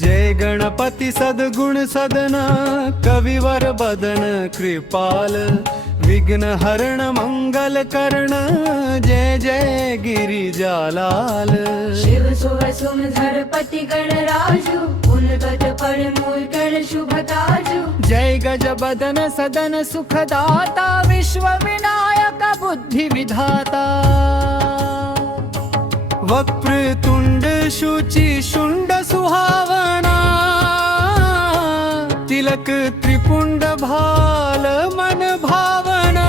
जय गणपति सद्गुण सदन कविवर बदन कृपाल विघ्न हरण मंगल कर्ण जय जय गिरिजालाल। शिव सुव सुमधर पति गणराजु उन्नत पर मूल गण शुभताजु। जय गज बदन सदन सुखदाता विश्व विनायक बुद्धि विधाता। वक्रतुंड शुचि शुंड सुहावना तिलक त्रिपुंड भाल मन भावना।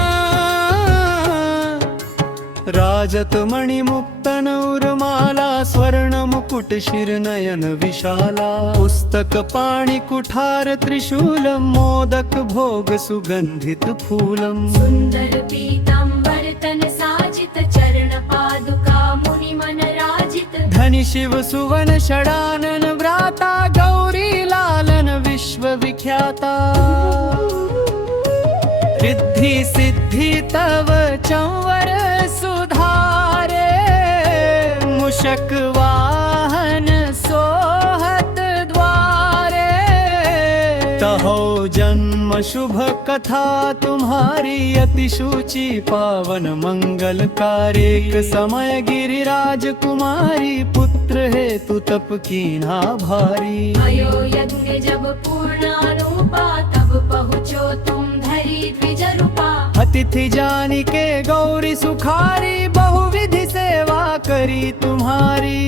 राजत मणि मुक्तन उर्माला स्वर्ण मुकुट शिर नयन विशाला। पुस्तक पाणि कुठार त्रिशूल मोदक भोग सुगंधित फूलम। सुंदर पीतांबर तन साजित चरण पादुका मुनि मन राजित। धनि शिव सुवन षडानन व्राता गौरी लालन विश्व विख्याता। रिद्धि सिद्धि तव चंवर सुधारे मूषक वाहन सोहत द्वारे। तहो जन्म शुभ कथा तुम्हारी अति शुचि पावन मंगलकारी। समय गिरिराज कुमारी पुत्र हेतु तप कीन्हा भारी। भयो यज्ञ जब पूर्णानुपा तब पहुँचो तुम धरी द्विज रूपा। अतिथि जानी के गौरी सुखारी बहुविधि सेवा करी तुम्हारी।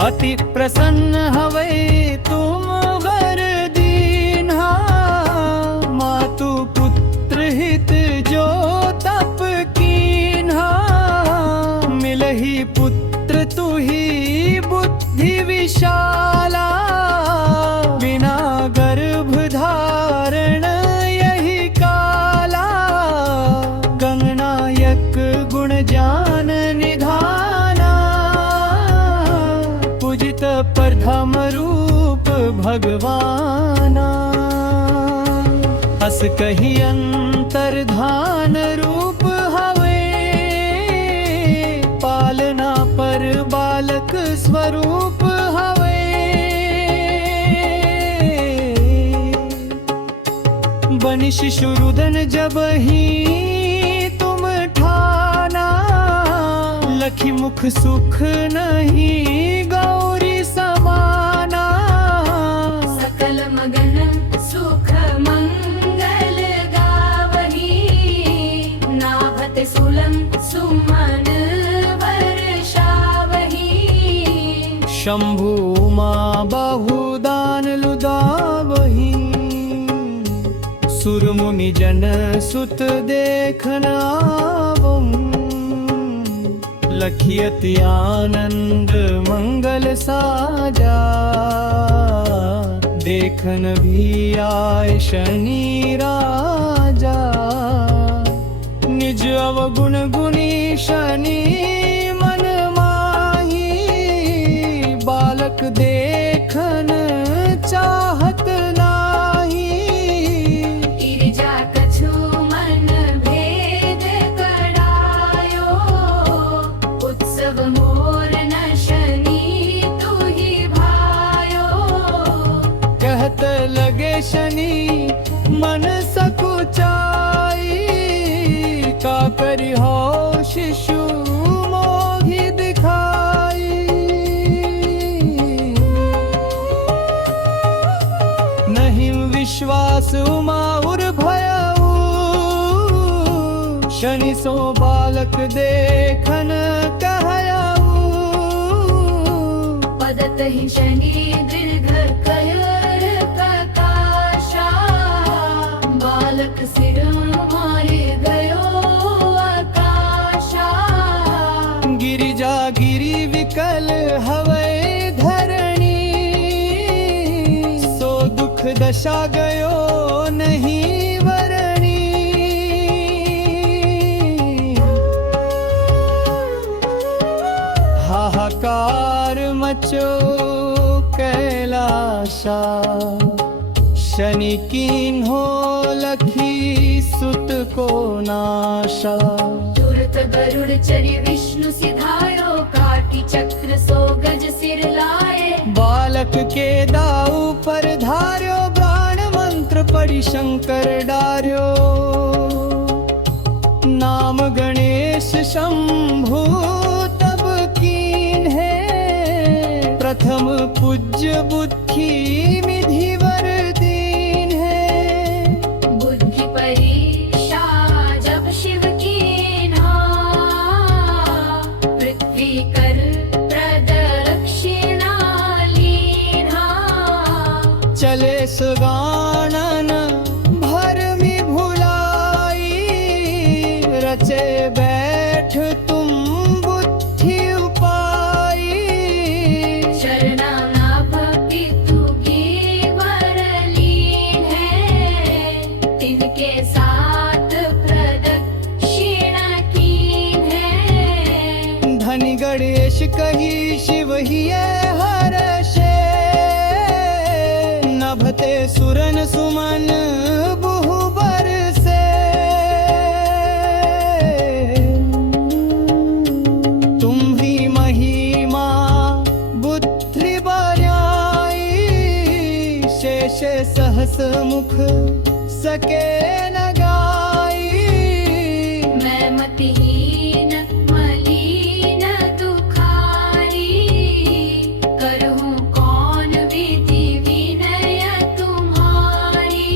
अति प्रसन्न हवै तुम वर दीन्हा। मातु पुत्र हित जो तप कीन्हा। मिलहि पुत्र तुहि बुद्धि विशाला। बिना गर्भ धारण यही काला। गणनायक गुण जान निधाना। पूजित प्रथम रूप भगवाना। अस कही अंतर्धान रूप हवे। पालना पर बालक स्वरूप हवे। बनि शिशुरुदन जब ही तुम ठाना। लखी मुख सुख नहीं गौरी समाना। सकल मगन सुख मंगल गावही। नाभत सुलम सुमन वर्षावही। शंभु माँ बहुदान लुदावही। सुर मुनि जन सुत देखना लखियति आनंद मंगल साजा। देखन भी आए शनि राजा। निज अवगुण गुणी शनि मन माही। बालक देखन चाहत नाही। ईर्जा कछु मन भेद करायो। उत्सव मोर न शनि तुहि भायो। कहत लगे शनि मन सकुचाई। का करी हो शिशु मोहि दिखाई। नहीं विश्वास उमाउर भयऊ। शनि सो बालक देखन कहयाऊ। पदत ही शनि दीर्घ कयर प्रकाशा। बालक सिर मारे गयो आकाशा। गिरिजा गिरी विकल हवै धरणी। सो दुख दशा गयो नहीं वरणी। हाहाकार मचो कैलाशा। शनि कीन्हो लखी सुत को नाशा। तुरत गरुड़ चरि विष्णु सिधायो। काटी चक्र सो गज सिर लाए। बालक के दाऊ पर धार्यो बाण मंत्र पड़ी शंकर डार्यो नाम गणेश शंभु तब कीन है प्रथम पूज्य बुद्धि विधिवर दीन है बुद्धि परीक्षा जब शिव की ना पृथ्वी कर प्रदक्षिणा लीना चले सुगानन भरमि भुलाई रचे बैठ तुम बुद्धि उपाई शरणानाभ पितुकी वरलीन है तिनके साथ प्रदक्षिणा कीन है धनि गणेश कही शिव ही हर्षे नभते सुरन सुमन बहु बरसे तुम ही महिमा बुद्धि बर्याई शेष सहस मुख सके न गाई मैं मतिहीन मलिन दुखारी करहूँ कौन विधि विनय तुम्हारी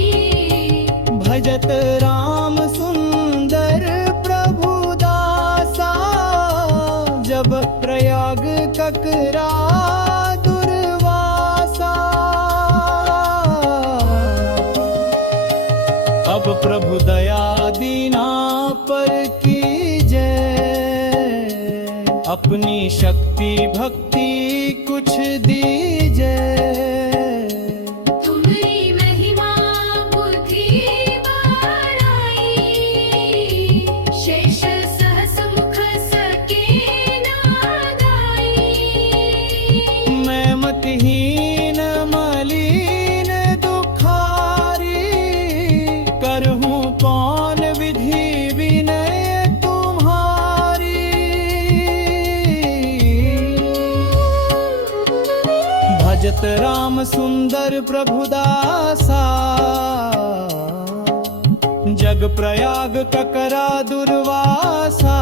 भजत राम सुंदर प्रभु दासा जब प्रयाग ककरा दुर्वासा अब प्रभु दया दीना पर कीजय अपनी शक्ति भक्ति कुछ दीजय तुम्हारी महिमा बुद्धि बड़ाई शेष सहस मुख सके ना गाई मैं मतिहीन मलिन दुखारी करहूँ कौन विधि विनय तुम्हारी भजत राम सुंदर प्रभुदासा जग प्रयाग ककरा दुर्वासा